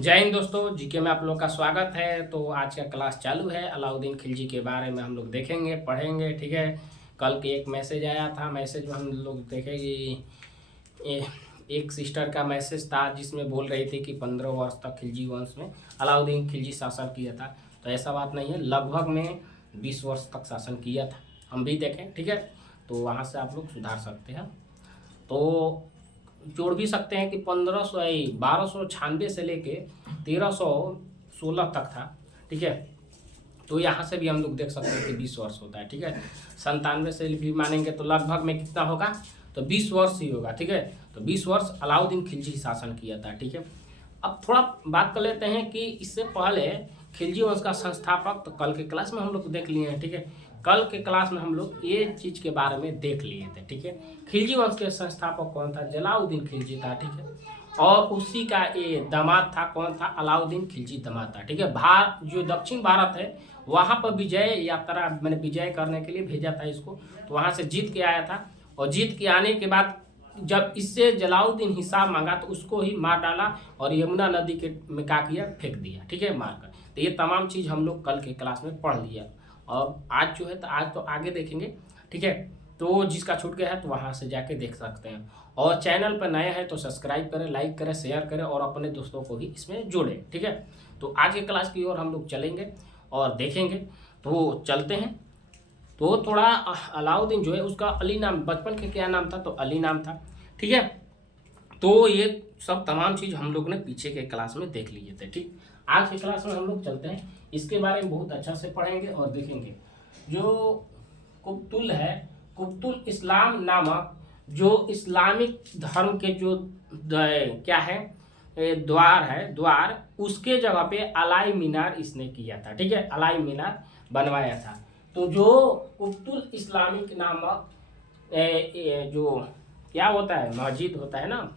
जय हिंद दोस्तों, जीके में आप लोग का स्वागत है। तो आज का क्लास चालू है। अलाउद्दीन खिलजी के बारे में हम लोग देखेंगे, पढ़ेंगे। ठीक है। कल के एक मैसेज आया था, मैसेज में हम लोग देखेंगे। ए- एक सिस्टर का मैसेज था जिसमें बोल रही थी कि 15 वर्ष तक खिलजी वंश में अलाउद्दीन खिलजी शासन किया था। तो ऐसा बात नहीं है, लगभग में 20 वर्ष तक शासन किया था। हम भी देखें, ठीक है। तो वहाँ से आप लोग सुधार सकते हैं। तो जोड़ भी सकते हैं कि 1296 से लेके 1316 तक था। ठीक है। तो यहाँ से भी हम लोग देख सकते हैं कि 20 वर्ष होता है। ठीक है। 97 से भी मानेंगे तो लगभग में कितना होगा, तो 20 वर्ष ही होगा। ठीक है। तो 20 वर्ष अलाउद्दीन खिलजी शासन किया था। ठीक है। अब थोड़ा बात कर लेते हैं कि इससे पहले खिलजी वंश का संस्थापक तो कल के क्लास में हम लोग देख लिए हैं। ठीक है। कल के क्लास में हम लोग ये चीज़ के बारे में देख लिए थे। ठीक है। खिलजी वंश के संस्थापक कौन था? जलालुद्दीन खिलजी था। ठीक है। और उसी का ये दामाद था, कौन था? अलाउद्दीन खिलजी दामाद था। ठीक है। जो दक्षिण भारत है वहाँ पर विजय यात्रा, मैंने विजय करने के लिए भेजा था इसको। तो वहाँ से जीत के आया था, और जीत के आने के बाद जब इससे जलालुद्दीन हिसाब मांगा तो उसको ही मार डाला और यमुना नदी के में क्या किया, फेंक दिया। ठीक है, मारकर। तो ये तमाम चीज़ हम लोग कल के क्लास में पढ़ लिया। और आज जो है तो आज तो आगे देखेंगे। ठीक है। तो जिसका छूट गया है तो वहाँ से जाके देख सकते हैं। और चैनल पर नया है तो सब्सक्राइब करें, लाइक करें, शेयर करें और अपने दोस्तों को भी इसमें जोड़ें। ठीक है। तो आज के क्लास की ओर हम लोग चलेंगे और देखेंगे। तो चलते हैं। तो थोड़ा अलाउद्दीन जो है उसका अली नाम, बचपन के क्या नाम था? तो अली नाम था। ठीक है। तो ये सब तमाम चीज़ हम लोग ने पीछे के क्लास में देख लिए थे। ठीक। आज के क्लास में हम लोग चलते हैं, इसके बारे में बहुत अच्छा से पढ़ेंगे और देखेंगे। जो कुतुल है, कुतुल इस्लाम नामक जो इस्लामिक धर्म के जो क्या है, द्वार है, द्वार, उसके जगह पे अलाई मीनार इसने किया था। ठीक है। अलाई मीनार बनवाया था। तो जो कुतुल इस्लामिक नामक जो क्या होता है, मस्जिद होता है ना,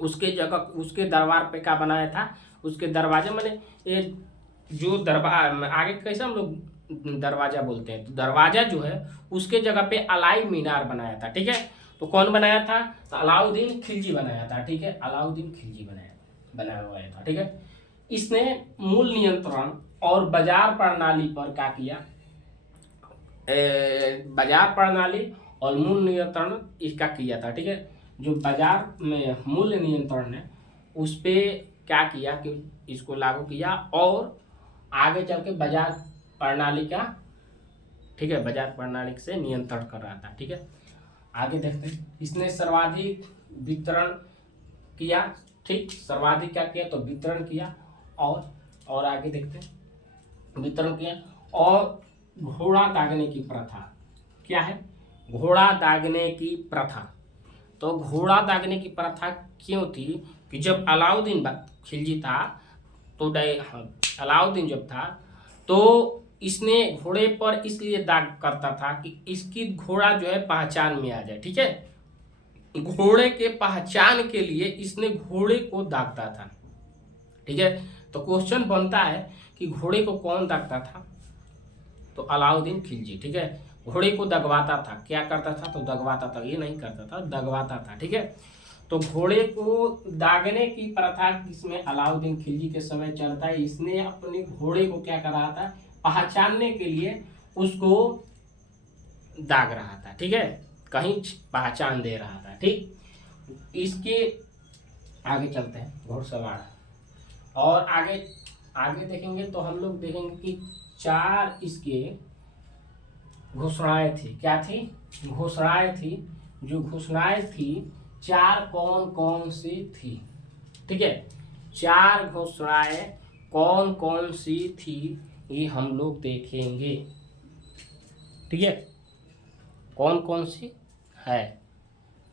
उसके जगह उसके दरबार पे क्या बनाया था, उसके दरवाजे मैंने ये जो दरबार आगे कैसे हम लोग दरवाजा बोलते हैं, तो दरवाजा जो है उसके जगह पे अलाई मीनार बनाया था। ठीक है। तो कौन बनाया था? तो अलाउद्दीन खिलजी बनाया था। ठीक है। अलाउद्दीन खिलजी बनाया हुआ था। ठीक है। इसने मूल नियंत्रण और बाजार प्रणाली पर क्या किया, बाजार प्रणाली और मूल नियंत्रण इसका किया था। ठीक है। जो बाजार में मूल्य नियंत्रण है उस पे क्या किया कि इसको लागू किया, और आगे चल के बाजार प्रणाली का, ठीक है, बाजार प्रणाली से नियंत्रण कर रहा था। ठीक है। आगे देखते हैं। इसने सर्वाधिक वितरण किया। ठीक, सर्वाधिक क्या किया, तो वितरण किया। और आगे देखते हैं। वितरण किया। और घोड़ा दागने की प्रथा क्या है? घोड़ा दागने की प्रथा। तो घोड़ा दागने की प्रथा क्यों थी कि जब अलाउद्दीन खिलजी था, तो हाँ, अलाउद्दीन जब था तो इसने घोड़े पर इसलिए दाग करता था कि इसकी घोड़ा जो है पहचान में आ जाए। ठीक है। घोड़े के पहचान के लिए इसने घोड़े को दागता था। ठीक है। तो क्वेश्चन बनता है कि घोड़े को कौन दागता था? तो अलाउद्दीन खिलजी। ठीक है। घोड़े को दगवाता था। क्या करता था? तो दगवाता था, ये नहीं करता था, दगवाता था। ठीक है। तो घोड़े को दागने की प्रथा किसमें? अलाउद्दीन खिलजी के समय चलता है। इसने अपने घोड़े को क्या कर रहा था, पहचानने के लिए उसको दाग रहा था। ठीक है। कहीं पहचान दे रहा था। ठीक। इसके आगे चलते हैं, घोड़सवार। और आगे आगे देखेंगे तो हम लोग देखेंगे कि चार इसके घोषणाएं थी। क्या थी? घोषणाएं थी। जो घोषणाएं थी, चार कौन कौन सी थी? ठीक है। चार घोषणाएं कौन कौन सी थी ये हम लोग देखेंगे। ठीक है। कौन कौन सी है?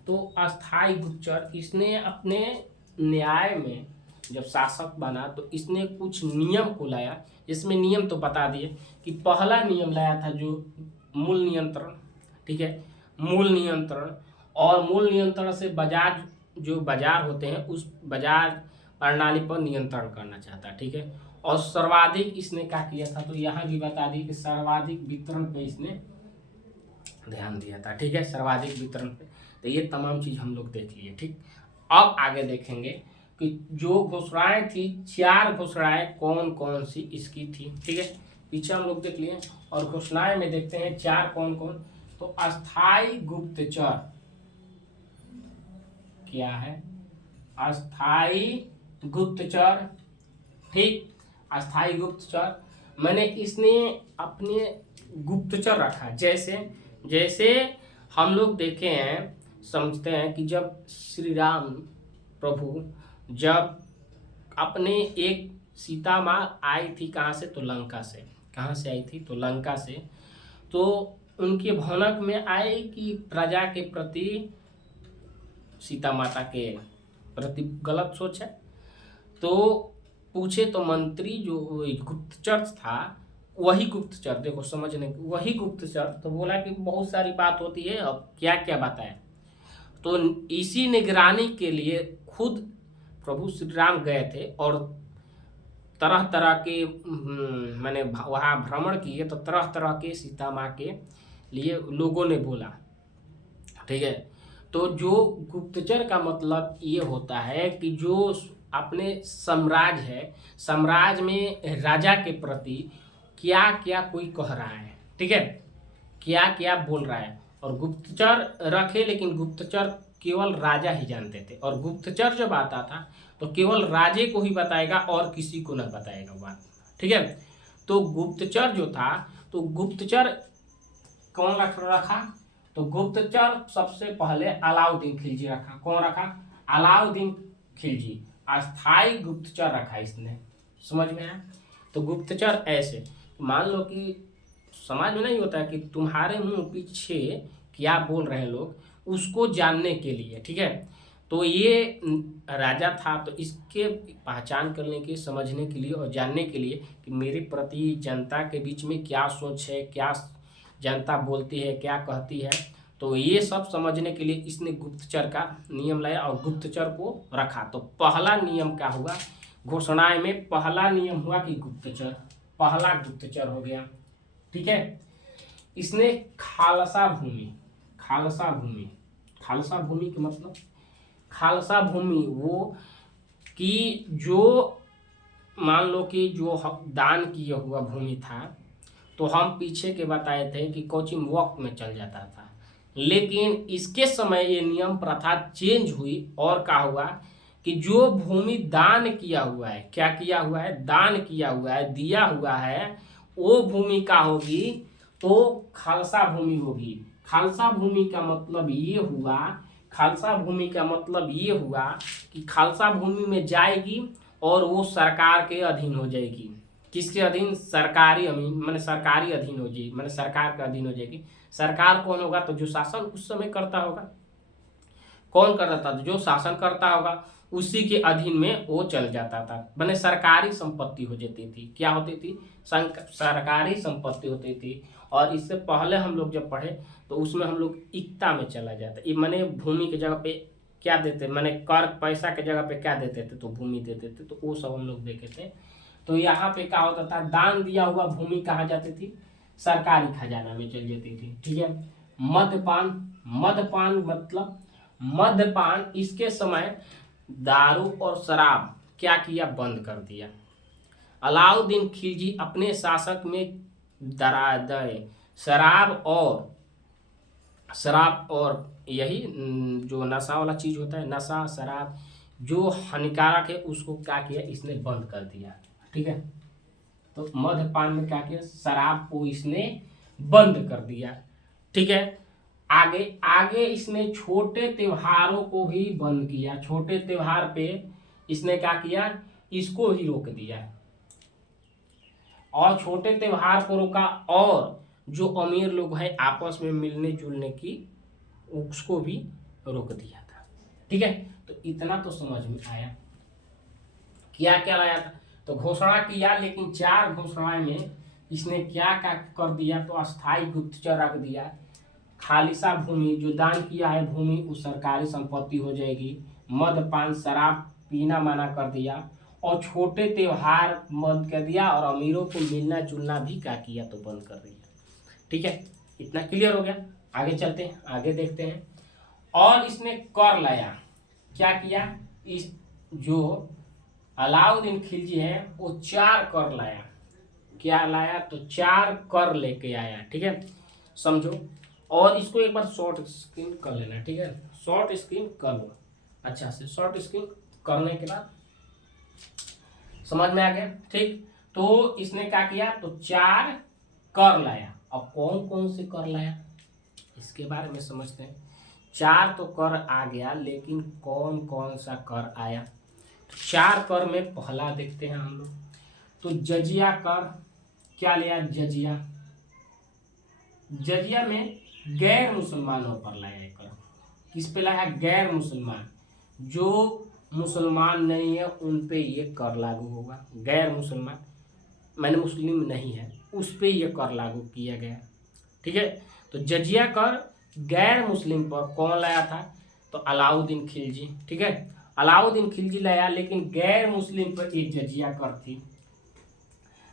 तो अस्थाई गुप्तचर, इसने अपने न्याय में जब शासक बना तो इसने कुछ नियम को लाया। इसमें नियम तो बता दिए कि पहला नियम लाया था जो मूल नियंत्रण। ठीक है। मूल नियंत्रण, और मूल नियंत्रण से बाजार, जो बाजार होते हैं उस बाजार प्रणाली पर नियंत्रण करना चाहता। ठीक है। और सर्वाधिक इसने क्या किया था, तो यहाँ भी बता दी कि सर्वाधिक वितरण पे इसने ध्यान दिया था। ठीक है। सर्वाधिक वितरण पे। तो ये तमाम चीज़ हम लोग देख लिए। ठीक। अब आगे देखेंगे कि जो घोषणाएं थी, 4 घोषणाएं कौन कौन सी इसकी थी। ठीक है, पीछे हम लोग देख लिए और घोषणाएं में देखते हैं 4 कौन कौन। तो अस्थाई गुप्तचर क्या है? अस्थाई गुप्तचर। ठीक, अस्थाई गुप्तचर मैंने इसने अपने गुप्तचर रखा। जैसे जैसे हम लोग देखे हैं, समझते हैं कि जब श्री राम प्रभु जब अपने एक सीता माँ आई थी कहाँ से? तो लंका से। कहाँ से आई थी? तो लंका से। तो उनके भनक में आए कि प्रजा के प्रति, सीता माता के प्रति गलत सोच है। तो पूछे तो मंत्री जो गुप्तचर था, वही गुप्तचर, देखो समझने की, वही गुप्तचर तो बोला कि बहुत सारी बात होती है, अब क्या क्या बताएं। तो इसी निगरानी के लिए खुद प्रभु श्री राम गए थे और तरह तरह के मैंने वहाँ भ्रमण किए, तो तरह तरह के सीता माँ के लिए लोगों ने बोला। ठीक है, तो जो गुप्तचर का मतलब ये होता है कि जो अपने साम्राज्य है, साम्राज्य में राजा के प्रति क्या क्या कोई कह रहा है, ठीक है, क्या क्या बोल रहा है। और गुप्तचर रखे, लेकिन गुप्तचर केवल राजा ही जानते थे, और गुप्तचर जब आता था तो केवल राजे को ही बताएगा और किसी को न बताएगा बात। ठीक है, तो गुप्तचर जो था, तो गुप्तचर कौन रखा? तो गुप्तचर सबसे पहले अलाउद्दीन खिलजी रखा। कौन रखा? अलाउद्दीन खिलजी, अस्थाई गुप्तचर रखा इसने। समझ में आया? तो गुप्तचर ऐसे मान लो कि समाज में नहीं होता है कि तुम्हारे मुंह पीछे क्या बोल रहे हैं लोग, उसको जानने के लिए। ठीक है, तो ये राजा था, तो इसके पहचान करने के, समझने के लिए और जानने के लिए कि मेरे प्रति जनता के बीच में क्या सोच है, क्या जनता बोलती है, क्या कहती है, तो ये सब समझने के लिए इसने गुप्तचर का नियम लाया और गुप्तचर को रखा। तो पहला नियम क्या हुआ? घोषणाएं में पहला नियम हुआ कि गुप्तचर, पहला गुप्तचर हो गया। ठीक है, इसने खालसा भूमि, खालसा भूमि, खालसा भूमि का मतलब, खालसा भूमि वो कि जो मान लो कि जो दान किया हुआ भूमि था, तो हम पीछे के बताए थे कि कोचिंग वक्त में चल जाता था, लेकिन इसके समय ये नियम प्रथा चेंज हुई और क्या हुआ कि जो भूमि दान किया हुआ है, क्या किया हुआ है? दान किया हुआ है, दिया हुआ है, वो भूमि का होगी तो खालसा भूमि होगी। खालसा भूमि का मतलब ये हुआ, खालसा भूमि का मतलब ये हुआ कि खालसा भूमि में जाएगी और वो सरकार के अधीन हो जाएगी। किसके अधीन? सरकारी मैंने सरकारी अधीन हो जाएगी, मैंने सरकार का अधीन हो जाएगी। सरकार कौन होगा? तो जो शासन उस समय करता होगा। कौन करता था? जो शासन करता होगा उसी के अधीन में वो चल जाता था, मैंने सरकारी संपत्ति हो जाती थी। क्या होती थी? सरकारी संपत्ति होती थी। और इससे पहले हम लोग जब पढ़े तो उसमें हम लोग इक्ता में चला जाता, ये मैंने भूमि की जगह पे क्या देते, मैंने कर पैसा के जगह पे क्या देते थे? तो भूमि देते थे, तो वो सब हम लोग देखे थे। तो यहाँ पे क्या होता था? दान दिया हुआ भूमि कहाँ जाती थी? सरकारी खजाना में चल जाती थी। ठीक है, मद्यपान, मद्यपान मतलब मद्यपान, इसके समय दारू और शराब क्या किया? बंद कर दिया। अलाउद्दीन खिलजी अपने शासक में दरादय शराब और यही जो नशा वाला चीज होता है, नशा शराब जो हानिकारक है, उसको क्या किया? इसने बंद कर दिया। ठीक है, तो मद्यपान में क्या किया? शराब को इसने बंद कर दिया। ठीक है, आगे आगे इसने छोटे त्योहारों को भी बंद किया। छोटे त्योहार पे इसने क्या किया? इसको ही रोक दिया। और छोटे त्योहार को रोका, और जो अमीर लोग हैं आपस में मिलने जुलने की, उसको भी रोक दिया था। ठीक है, तो इतना तो समझ में आया। क्या क्या लाया था? तो घोषणा किया, लेकिन 4 घोषणाएं में इसने क्या क्या कर दिया? तो अस्थाई गुप्तचर रख दिया। खालिसा भूमि, जो दान किया है भूमि, वो सरकारी संपत्ति हो जाएगी। मद्यपान शराब पीना मना कर दिया, और छोटे त्योहार बंद कर दिया, और अमीरों को मिलना जुलना भी क्या किया? तो बंद कर दिया। ठीक है, इतना क्लियर हो गया। आगे चलते हैं, आगे देखते हैं। और इसने कर लाया, क्या किया? इस जो अलाउद्दीन खिलजी है वो 4 कर लाया। क्या लाया? तो 4 कर लेके आया। ठीक है, समझो। और इसको एक बार शॉर्ट स्क्रीन कर लेना। ठीक है, शॉर्ट स्क्रीन कर लो अच्छा से। शॉर्ट स्क्रीन करने के बाद समझ में आ गया। ठीक, तो इसने क्या किया? तो 4 कर लाया। अब कौन कौन से कर लाया इसके बारे में समझते हैं। 4 तो कर आ गया, लेकिन कौन कौन सा कर आया? 4 कर में पहला देखते हैं हम लोग। तो जजिया कर क्या लिया? जजिया। जजिया में गैर मुसलमानों पर लाया एक कर। किस पे लाया? गैर मुसलमान। जो मुसलमान नहीं है उन पे ये कर लागू होगा। गैर मुसलमान मैंने मुस्लिम नहीं है, उस पे ये कर लागू किया गया। ठीक है, तो जजिया कर गैर मुस्लिम पर कौन लाया था? तो अलाउद्दीन खिलजी। ठीक है, अलाउद्दीन खिलजी लाया, लेकिन गैर मुस्लिम पर एक जजिया कर थी।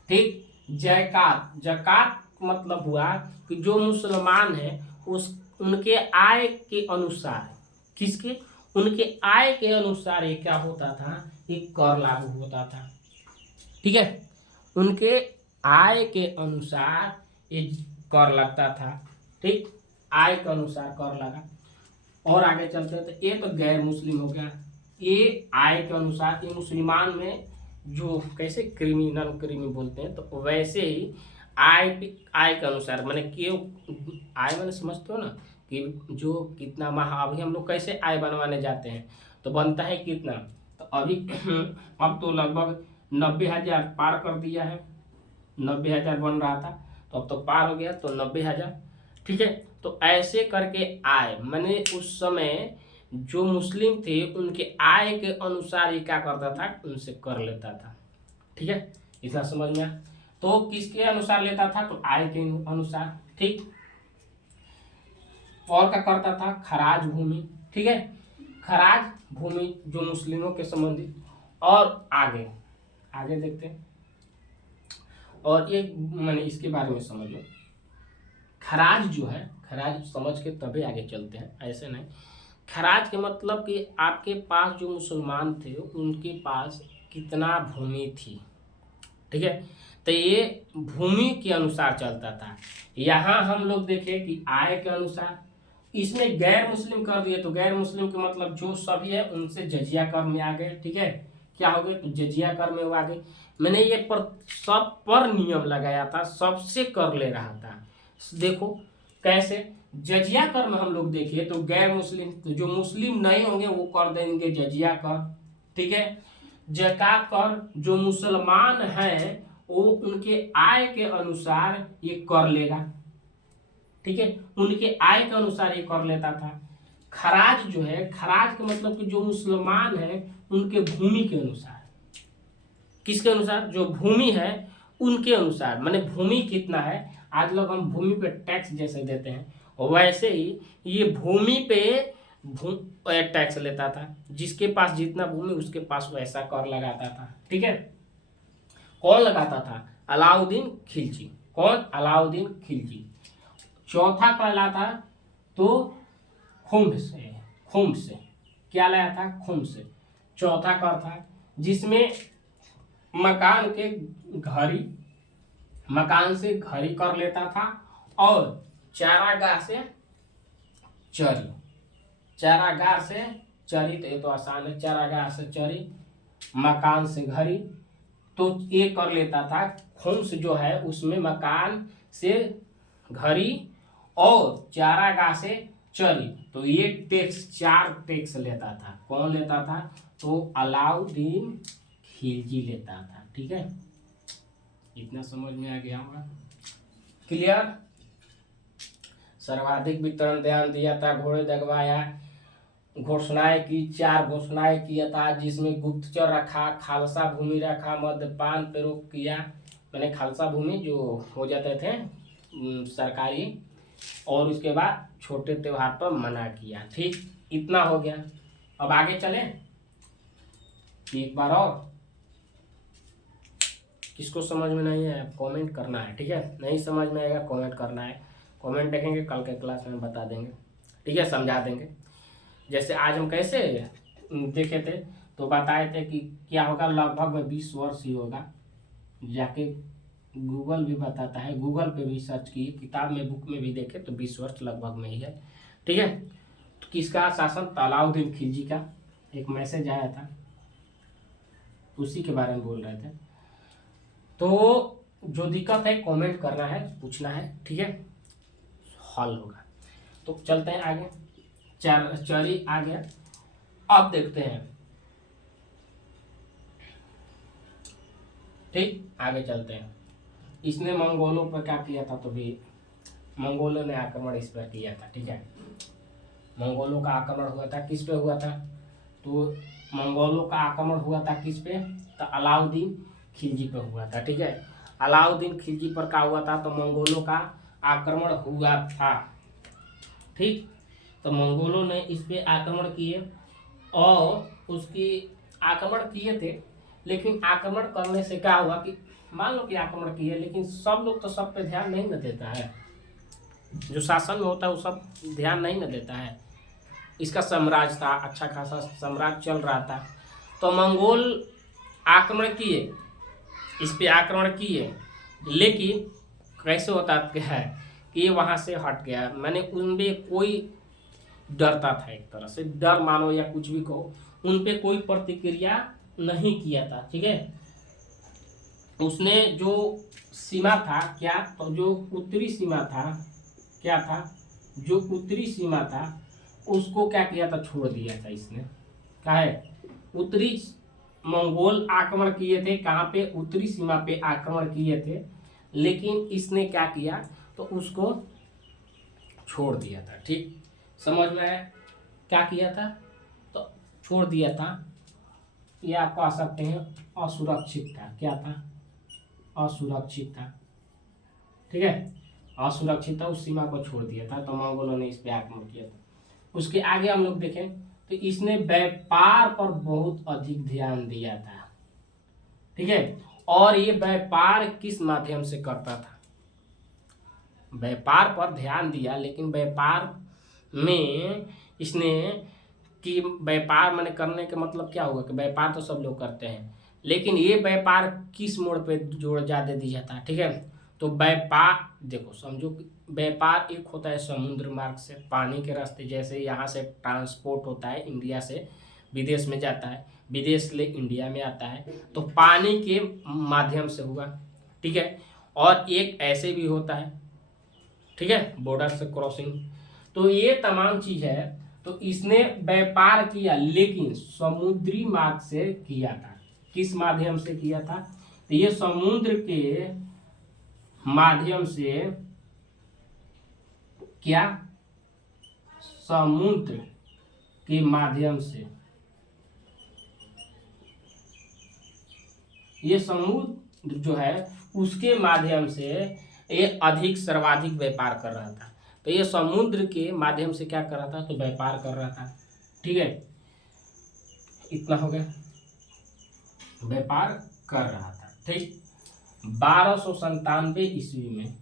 ठीक, जकात। जकात मतलब हुआ कि जो मुसलमान है उस उनके आय के अनुसार, किसके? उनके आय के अनुसार ये क्या होता था? एक कर लागू होता था। ठीक है, उनके आय के अनुसार ये कर लगता था। ठीक, आय के अनुसार कर लगा। और आगे चलते हैं तो ये तो गैर मुस्लिम हो गया। ये आय के अनुसार, ये मुसलमान में जो कैसे क्रिमी बोलते हैं, तो वैसे ही आय आय के अनुसार मैंने क्यों आय मैंने समझते हो ना कि जो कितना माह अभी हम लोग कैसे आय बनवाने जाते हैं तो बनता है कितना? तो अभी अब तो लगभग 90,000 पार कर दिया है। 90,000 बन रहा था तो अब तो पार हो गया, तो 90,000। ठीक है, तो ऐसे करके आय मैंने उस समय जो मुस्लिम थे उनके आय के अनुसार ये क्या करता था? उनसे कर लेता था। ठीक है, इतना समझ में आया। तो किसके अनुसार लेता था? तो आय के अनुसार। ठीक, और क्या करता था? खराज भूमि। ठीक है, खराज भूमि जो मुस्लिमों के संबंधित। और आगे आगे देखते हैं। और एक मैंने इसके बारे में समझ लो। खराज जो है, खराज समझ के तभी आगे चलते हैं, ऐसे नहीं। खराज के मतलब कि आपके पास जो मुसलमान थे उनके पास कितना भूमि थी। ठीक है, तो ये भूमि के अनुसार चलता था। यहाँ हम लोग देखें कि आय के अनुसार। इसमें गैर मुस्लिम कर दिए, तो गैर मुस्लिम के मतलब जो सभी है उनसे जजिया कर में आ गए। ठीक है, क्या हो गए? तो जजिया कर में वो आ गए। मैंने ये पर सब पर नियम लगाया था, सबसे कर ले रहा था। देखो कैसे। जजिया कर में हम लोग देखिए तो गैर मुस्लिम, तो जो मुस्लिम नहीं होंगे वो कर देंगे जजिया कर। ठीक है, जकात कर जो मुसलमान हैं वो उनके आय के अनुसार ये कर लेगा। ठीक है, उनके आय के अनुसार ये कर लेता था। खराज जो है, खराज का मतलब कि जो मुसलमान है उनके भूमि के अनुसार। किसके अनुसार? जो भूमि है उनके अनुसार। माने भूमि कितना है, आज लोग हम भूमि पे टैक्स जैसे देते हैं वैसे ही ये भूमि पे टैक्स लेता था। जिसके पास जितना भूमि उसके पास वैसा कर लगाता था। ठीक है, कौन लगाता था? अलाउद्दीन खिलजी। कौन? अलाउद्दीन खिलजी। चौथा कहलाता तो खुम्ब से। खुम्ब से क्या लाया था? खुम्ब से चौथा कर था, जिसमें मकान के घरी, मकान से घरी कर लेता था और चारागाह से चरी। चारागाह से चरी तो ये तो आसान है, चारागाह से चरी, मकान से घरी, तो ये कर लेता था। खुम्स जो है उसमें मकान से घरी और चारागाह से चरी, तो ये टैक्स 4 टैक्स लेता था। कौन लेता था? तो अलाउद्दीन खिलजी लेता था। ठीक है, इतना समझ में आ गया होगा। क्लियर? सर्वाधिक वितरण ध्यान दिया था, घोड़े दगवाया, घोषणाएं की, 4 घोषणाएं किया था, जिसमें गुप्तचर रखा, खालसा भूमि रखा, मद्यपान पे रोक किया। मैंने खालसा भूमि जो हो जाते थे सरकारी, और उसके बाद छोटे त्योहार पर मना किया। ठीक, इतना हो गया। अब आगे चले एक बार और। किसको समझ में नहीं है कमेंट करना है। ठीक है, नहीं समझ में आएगा कमेंट करना है। कमेंट देखेंगे, कल के क्लास में बता देंगे। ठीक है, समझा देंगे। जैसे आज हम कैसे देखे थे, तो बताए थे कि क्या होगा, लगभग में 20 वर्ष ही होगा। जाके गूगल भी बताता है, गूगल पे भी सर्च किए, किताब में बुक में भी देखे तो 20 वर्ष लगभग में ही है। ठीक है, तो किसका शासन, अलाउद्दीन खिलजी का। एक मैसेज आया था उसी के बारे में बोल रहे थे। तो जो दिक्कत है कमेंट करना है, पूछना है, ठीक है, हल होगा। तो चलते हैं आगे, चलिए आ गया। अब देखते हैं, ठीक, आगे चलते हैं। इसने मंगोलों पर क्या किया था, तो भी मंगोलों ने आक्रमण इस पर किया था। ठीक है, मंगोलों का आक्रमण हुआ था, किस पे हुआ था, तो मंगोलों का आक्रमण हुआ था किस पे, तो अलाउद्दीन खिलजी पे हुआ था। ठीक है, अलाउद्दीन खिलजी पर क्या हुआ था, तो मंगोलों का आक्रमण हुआ था। ठीक, तो मंगोलों ने इस पे आक्रमण किए और उसकी आक्रमण किए थे। लेकिन आक्रमण करने से क्या हुआ कि मान लो कि आक्रमण किए, लेकिन सब लोग तो सब पे ध्यान नहीं न देता है, जो शासन में होता है वो सब ध्यान नहीं न देता है। इसका साम्राज्य था, अच्छा खासा साम्राज्य चल रहा था, तो मंगोल आक्रमण किए, इस पे आक्रमण किए, लेकिन कैसे होता है कि ये वहाँ से हट गया। मैंने उनमें कोई डरता था, एक तरह से डर मानो या कुछ भी कहो, उन पे कोई प्रतिक्रिया नहीं किया था। ठीक है, उसने जो सीमा था क्या, तो जो उत्तरी सीमा था, क्या था, जो उत्तरी सीमा था उसको क्या किया था, छोड़ दिया था इसने। क्या है, उत्तरी मंगोल आक्रमण किए थे, कहाँ पे, उत्तरी सीमा पे आक्रमण किए थे, लेकिन इसने क्या किया, तो उसको छोड़ दिया था। ठीक, समझ में है, क्या किया था, तो छोड़ दिया था, या आप कह सकते हैं असुरक्षित था। क्या था, असुरक्षित था। ठीक है, असुरक्षित था, उस सीमा को छोड़ दिया था, तो मंगोलों ने इस पे आक्रमण किया था। उसके आगे हम लोग देखें तो इसने व्यापार पर बहुत अधिक ध्यान दिया था। ठीक है, और ये व्यापार किस माध्यम से करता था, व्यापार पर ध्यान दिया, लेकिन व्यापार में इसने कि व्यापार मैंने करने के मतलब क्या होगा कि व्यापार तो सब लोग करते हैं, लेकिन ये व्यापार किस मोड़ पे जोड़ ज्यादा दिया था। ठीक है, तो व्यापार देखो समझो कि व्यापार एक होता है समुद्र मार्ग से, पानी के रास्ते, जैसे यहाँ से ट्रांसपोर्ट होता है, इंडिया से विदेश में जाता है, विदेश से इंडिया में आता है, तो पानी के माध्यम से हुआ। ठीक है, और एक ऐसे भी होता है, ठीक है, बॉर्डर से क्रॉसिंग। तो ये तमाम चीज है, तो इसने व्यापार किया, लेकिन समुद्री मार्ग से किया था। किस माध्यम से किया था, तो ये समुद्र के माध्यम से, क्या, समुद्र के माध्यम से, ये समुद्र जो है उसके माध्यम से ये अधिक सर्वाधिक व्यापार कर रहा था। तो ये समुद्र के माध्यम से क्या कर रहा था, तो व्यापार कर रहा था। ठीक है, इतना हो गया, व्यापार कर रहा था। ठीक, 1297 ईस्वी में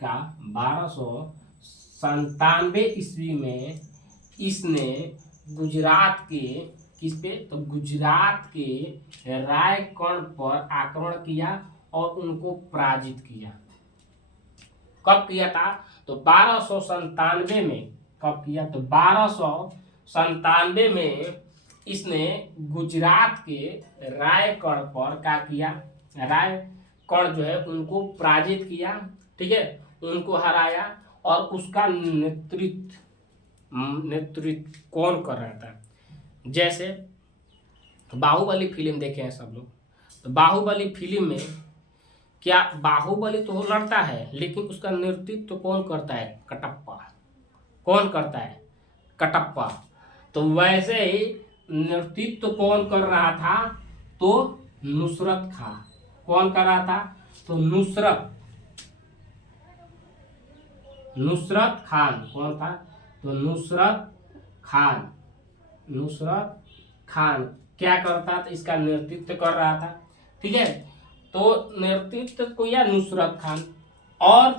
का 1297 ईस्वी में इसने गुजरात के किस पे, तो गुजरात के रायगढ़ पर आक्रमण किया और उनको पराजित किया। कब किया था, तो 1297 में। कब किया, तो 1297 में इसने गुजरात के रायगढ़ पर क्या किया, रायगढ़ जो है उनको पराजित किया। ठीक है, उनको हराया, और उसका नेतृत्व कौन कर रहा था, जैसे बाहुबली फिल्म देखे हैं सब लोग, तो बाहुबली फिल्म में क्या, बाहुबली तो लड़ता है, लेकिन उसका नेतृत्व तो कौन करता है, कटप्पा। कौन करता है, कटप्पा। तो वैसे ही नेतृत्व तो कौन कर रहा था, तो नुसरत खान। कौन कर रहा था, तो नुसरत खान। कौन था, तो नुसरत खान क्या करता था, इसका नेतृत्व कर रहा था। ठीक है, तो नेतृत्व को या नुसरत खान, और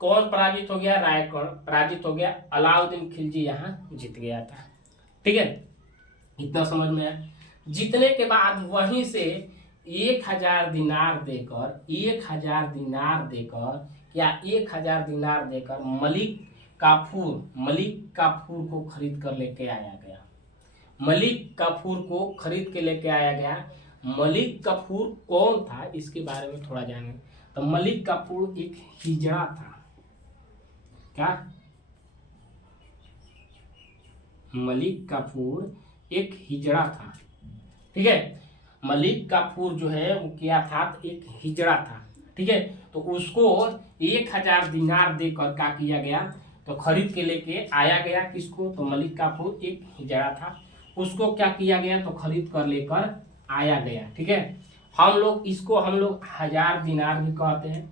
कौन पराजित हो गया, रायगढ़ पराजित हो गया, अलाउद्दीन खिलजी यहाँ जीत गया था। ठीक है, इतना समझ में आया। जीतने के बाद वहीं से 1000 दिनार देकर, 1000 दिनार देकर, या 1000 दिनार देकर मलिक काफूर को खरीद कर लेके आया गया। मलिक काफूर को खरीद के लेके आया गया। मलिक काफूर कौन था इसके बारे में थोड़ा जानें। तो मलिक काफूर एक हिजड़ा था। क्या? मलिक काफूर एक हिजड़ा था। ठीक है, मलिक काफूर जो है वो क्या था? एक हिजड़ा था। ठीक है, तो उसको 1000 दिनार देकर क्या किया गया? तो खरीद के लेके आया गया। किसको? तो मलिक काफूर एक हिजड़ा था, उसको क्या किया गया? तो खरीद कर लेकर आया गया। ठीक है, हम लोग 1000 दिनार भी कहते हैं।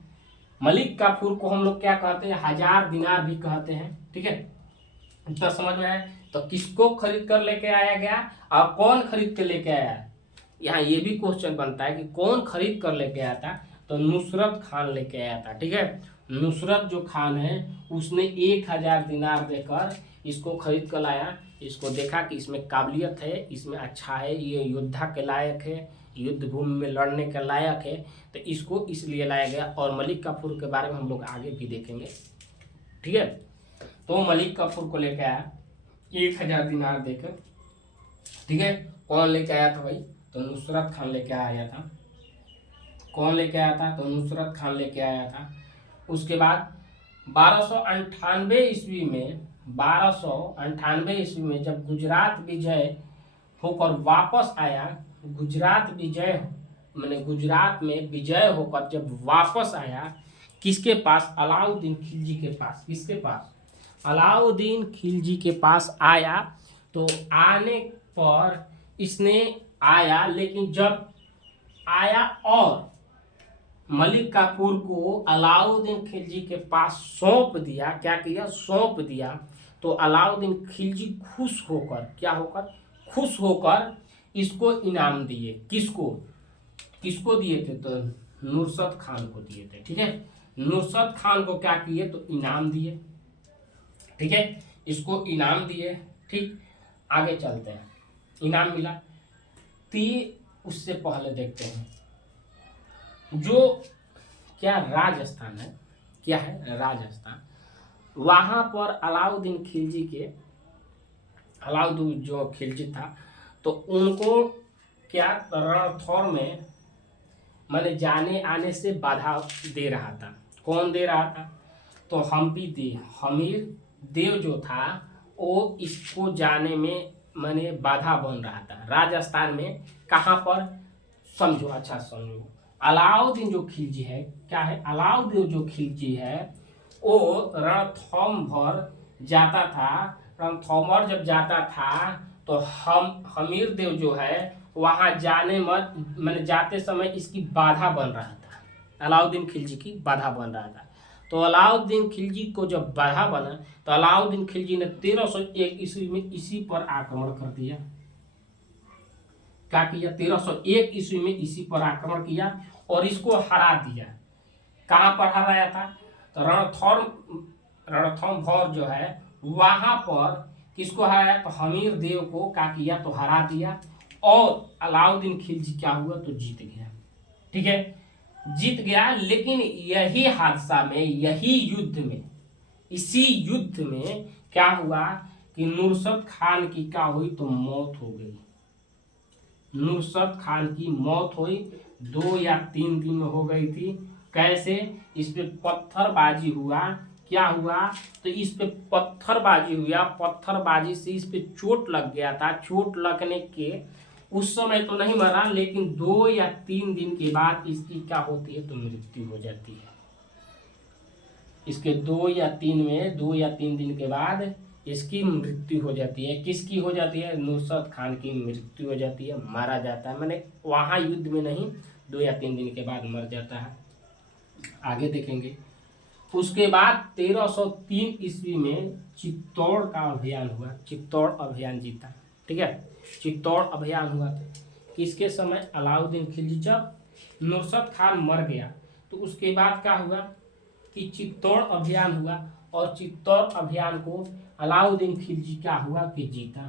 मलिक काफूर को हम लोग क्या कहते हैं? 1000 दिनार भी कहते हैं। ठीक है, इतना समझ में आया? तो किसको खरीद कर लेके आया गया और कौन खरीद कर लेके आया? यहाँ ये भी क्वेश्चन बनता है कि कौन खरीद कर लेके आया था? तो नुसरत खान लेके आया था। ठीक है, नुसरत जो खान है उसने 1000 दिनार देकर इसको खरीद कर लाया। इसको देखा कि इसमें काबिलियत है, इसमें अच्छा है, ये योद्धा के लायक है, युद्ध भूमि में लड़ने के लायक है, तो इसको इसलिए लाया गया। और मलिक काफूर के बारे में हम लोग आगे भी देखेंगे। ठीक है, तो मलिक काफूर को लेके आया 1000 दिनार देकर। ठीक है, कौन लेके आया था भाई? तो नुसरत खान लेके आया था। कौन लेके आया था? तो नुसरत खान लेके आया था। उसके बाद 1298 ईस्वी में 1298 ईस्वी में जब गुजरात विजय होकर वापस आया, गुजरात में विजय होकर जब वापस आया, किसके पास? अलाउद्दीन खिलजी के पास। किसके पास? अलाउद्दीन खिलजी के पास आया। तो आने पर इसने आया, लेकिन जब आया और मलिक काफूर को अलाउद्दीन खिलजी के पास सौंप दिया। क्या किया? सौंप दिया। तो अलाउद्दीन खिलजी खुश होकर, क्या होकर? खुश होकर इसको इनाम दिए। किसको दिए थे? तो नुसरत खान को दिए थे। ठीक है, नुसरत खान को क्या किए? तो इनाम दिए। ठीक है, इसको इनाम दिए। ठीक, आगे चलते हैं। इनाम मिला। उससे पहले देखते हैं जो क्या राजस्थान है, क्या है? राजस्थान। वहां पर अलाउद्दीन जो खिलजी था, तो उनको क्या रणथौर में मैंने जाने आने से बाधा दे रहा था। कौन दे रहा था? तो हमीर देव जो था वो इसको जाने में मैंने बाधा बन रहा था। राजस्थान में कहाँ पर? समझो, अच्छा समझो। अलाउद्दीन जो खिलजी है, क्या है? अलाउद्दीन जो खिलजी है वो रणथंभौर जाता था। रणथंभौर जब जाता था तो हमीर देव जो है वहां जाने मैंने जाते समय इसकी बाधा बन रहा था। अलाउद्दीन खिलजी की बाधा बन रहा था। तो अलाउद्दीन खिलजी को जब बाधा बना तो अलाउद्दीन खिलजी ने 1301 ईस्वी में इसी पर आक्रमण कर दिया। क्या किया? 1301 ईस्वी में इसी पर आक्रमण किया और इसको हरा दिया। कहां पर हराया था? तो रणथंभौर जो है वहां पर किसको हराया? तो हमीर देव को क्या किया? तो हरा दिया। और अलाउद्दीन खिलजी क्या हुआ? तो जीत गया। ठीक है, जीत गया। लेकिन यही हादसा में, इसी युद्ध में क्या हुआ कि नुसरत खान की क्या हुई? तो मौत हो गई। नुसरत खान की मौत हुई 2 या 3 दिन में हो गई थी। कैसे? इस पे पत्थरबाजी हुआ। क्या हुआ? तो इस पे पत्थरबाजी हुआ। पत्थरबाजी से इस पे चोट लग गया था। चोट लगने के उस समय तो नहीं मरा, लेकिन 2 या 3 दिन के बाद इसकी क्या होती है? तो मृत्यु हो जाती है। इसके 2 या 3 दिन के बाद इसकी मृत्यु हो जाती है। किसकी हो जाती है? नुसरत खान की मृत्यु हो जाती है, मारा जाता है। मैंने वहां युद्ध में नहीं, 2 या 3 दिन के बाद मर जाता है। आगे देखेंगे। उसके बाद 1303 ईस्वी में चित्तौड़ का अभियान हुआ। चित्तौड़ अभियान जीता। ठीक है, चित्तौड़ अभियान हुआ था किसके समय? अलाउद्दीन खिलजी। जब नुसरत खान मर गया तो उसके बाद क्या हुआ कि चित्तौड़ अभियान हुआ और चित्तौड़ अभियान को अलाउद्दीन खिलजी क्या हुआ कि जीता।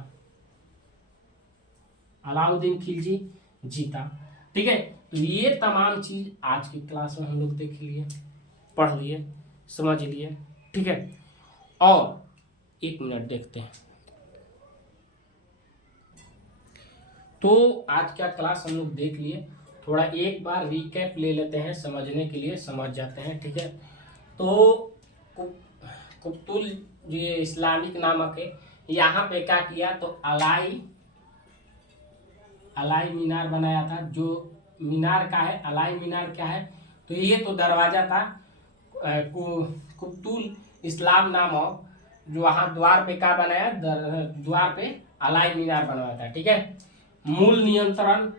अलाउद्दीन खिलजी जीता। ठीक है, तो ये तमाम चीज आज की क्लास में हम लोग देख लिए, पढ़ लिए, समझ लिए। ठीक है, और 1 मिनट देखते हैं। तो आज क्या क्लास हम लोग देख लिए, थोड़ा एक बार रिकैप ले लेते हैं, समझने के लिए समझ जाते हैं। ठीक है, तो कुतुल ये इस्लामिक नामक है, यहाँ पे क्या किया तो अलाई मीनार बनाया था। जो मीनार का है, अलाई मीनार क्या है, तो ये तो दरवाजा था कुतुल इस्लाम नामक, जो वहाँ द्वार पे क्या बनाया, द्वार पे अलाई मीनार बनवाया था। ठीक है, मूल नियंत्रण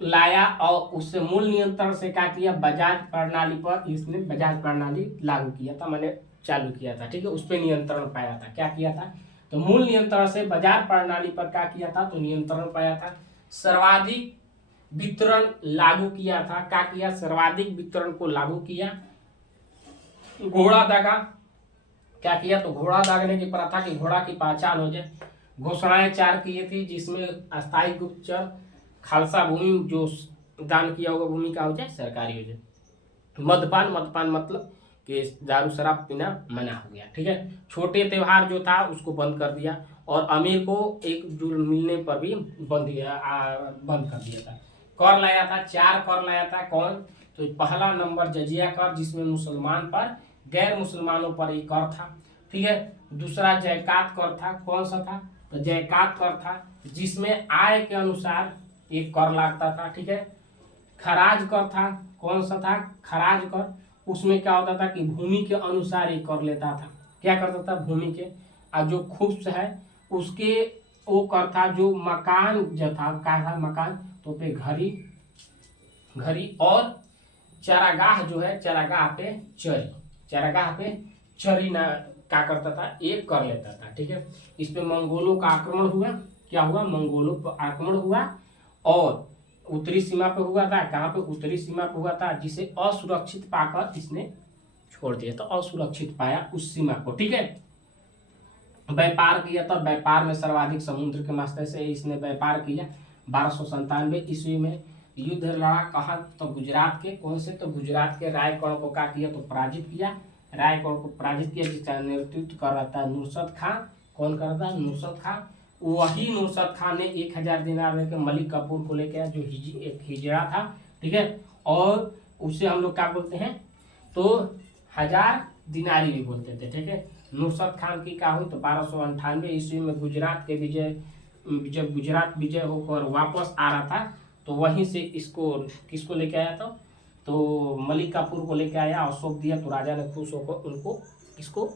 लाया और उससे मूल नियंत्रण से क्या किया, बजाज प्रणाली पर इसने बजाज प्रणाली लागू किया था, मैंने चालू किया था। ठीक है, उस पर नियंत्रण पाया था। क्या किया था, तो मूल नियंत्रण से बजाज प्रणाली पर क्या किया था, तो नियंत्रण पाया था। सर्वाधिक वितरण लागू किया था। क्या किया, सर्वाधिक वितरण को लागू किया। घोड़ा दागा, क्या किया, तो घोड़ा दागने की प्रथा की घोड़ा की पहचान हो जाए। घोषणाएं 4 किए थी, जिसमें अस्थायी गुप्तचर, खालसा भूमि जो दान किया होगा भूमि का हो जाए, सरकारी हो जाए। मद्यपान मतलब कि दारू शराब पीना मना हो गया। ठीक है, छोटे त्योहार जो था उसको बंद कर दिया, और अमीर को एक जुल मिलने पर भी बंद कर दिया था। कर लाया था, 4 कर लाया था। कौन, तो पहला नंबर जजिया कर, जिसमें मुसलमान पर गैर मुसलमानों पर एक कर था। ठीक है, दूसरा जयकात कर था। कौन सा था, तो जयकात कर था, जिसमें आय के अनुसार एक कर लगता था। ठीक है, खराज कर था। कौन सा था, खराज कर, उसमें क्या होता था कि भूमि के अनुसार एक कर लेता था। क्या करता था, भूमि के, और जो खुब्स है उसके वो कर था। जो मकान जो था, क्या था मकान, तो पे घरी और चारागाह जो है, चारागाह पे चरी ना क्या करता था, एक कर लेता था। ठीक है, इस पे मंगोलों का आक्रमण हुआ। क्या हुआ, मंगोलों पर आक्रमण हुआ, और उत्तरी सीमा पे हुआ था। कहाँ पे, उत्तरी सीमा पे हुआ था, जिसे असुरक्षित पाकर इसने छोड़ दिया। तो असुरक्षित पाया उस सीमा को। ठीक है, व्यापार किया, तो व्यापार में सर्वाधिक समुद्र के रास्ते से इसने व्यापार किया। 1297 ईस्वी में युद्ध लड़ा। कहाँ, तो गुजरात के, कौन से, तो गुजरात के रायगढ़ को क्या किया, तो पराजित किया। रायगढ़ को पराजित किया, जिसका नेतृत्व कर रहा था नुसरत खां। कौन कर रहा था, नुसरत खां। वही नुसरत खान ने 1000 दिनार में के मलिक कपूर को लेकर आया, जो एक हिजड़ा था। ठीक है, और उसे हम लोग क्या बोलते हैं, तो 1000 दिनारी भी बोलते थे। ठीक है, नुसरत खान की क्या हुई, तो 1298 ईस्वी में गुजरात के जब गुजरात विजय होकर वापस आ रहा था, तो वहीं से इसको किसको लेके आया था, तो मलिक काफूर को लेके आया और सौंप दिया। तो राजा ने खुश होकर उनको इसको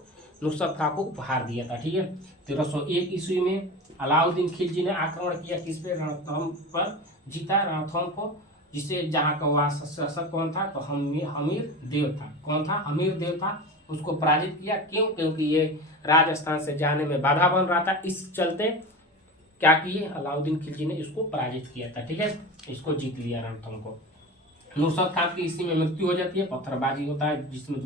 नुसरत खां को उपहार दिया था। ठीक है, 1301 ईस्वी में अलाउद्दीन खिलजी ने आक्रमण किया, किस पे, रणथंभ पर जीता, रणथंभ को, जिसे जहाँ का शासक कौन था, तो हमीर देव था। कौन था, हमीर देव था। उसको पराजित किया। क्यों, क्योंकि ये राजस्थान से जाने में बाधा बन रहा था। इस चलते क्या किए, अलाउद्दीन खिलजी ने इसको पराजित किया था। ठीक है, इसको जीत लिया रणथंभ को। नुसरत खान की इसी में मृत्यु हो जाती है, पत्थरबाजी होता है, जिसमें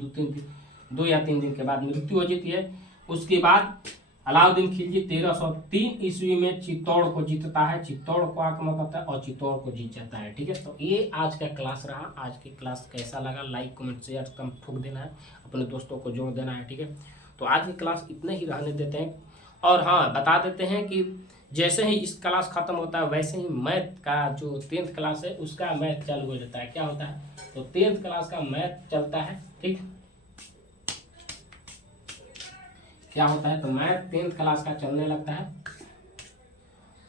2 या 3 दिन के बाद मृत्यु हो जाती है। उसके बाद अलाउद्दीन खिलजी 1303 ईस्वी में चित्तौड़ को जीतता है, चित्तौड़ को आक्रमण करता है और चित्तौड़ को जीत जाता है। ठीक है, तो ये आज का क्लास रहा। आज की क्लास कैसा लगा, लाइक कमेंट शेयर कम ठोक देना है, अपने दोस्तों को जोड़ देना है। ठीक है, तो आज की क्लास इतने ही रहने देते हैं। और हाँ, बता देते हैं कि जैसे ही इस क्लास खत्म होता है, वैसे ही मैथ का जो 10th क्लास है उसका मैथ चालू हो जाता है। क्या होता है, तो 10th क्लास का मैथ चलता है। ठीक, क्या होता है, तो मैथ 10th क्लास का चलने लगता है,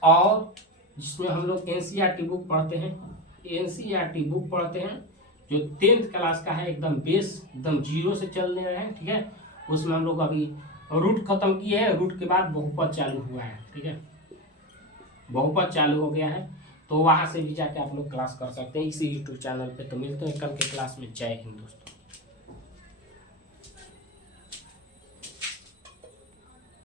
और जिसमें हम लोग एनसीईआरटी बुक पढ़ते हैं। एनसीईआरटी बुक पढ़ते हैं जो 10th क्लास का है, एकदम बेस, एकदम 0 से चलने रहे हैं। ठीक है, उसमें हम लोग अभी रूट खत्म किए हैं, रूट के बाद बहुपद चालू हुआ है। ठीक है, बहुपद चालू हो गया है, तो वहाँ से भी जाके आप लोग क्लास कर सकते हैं इसी यूट्यूब चैनल पे। तो मिलते हैं कल के क्लास में। जय हिंद दोस्तों।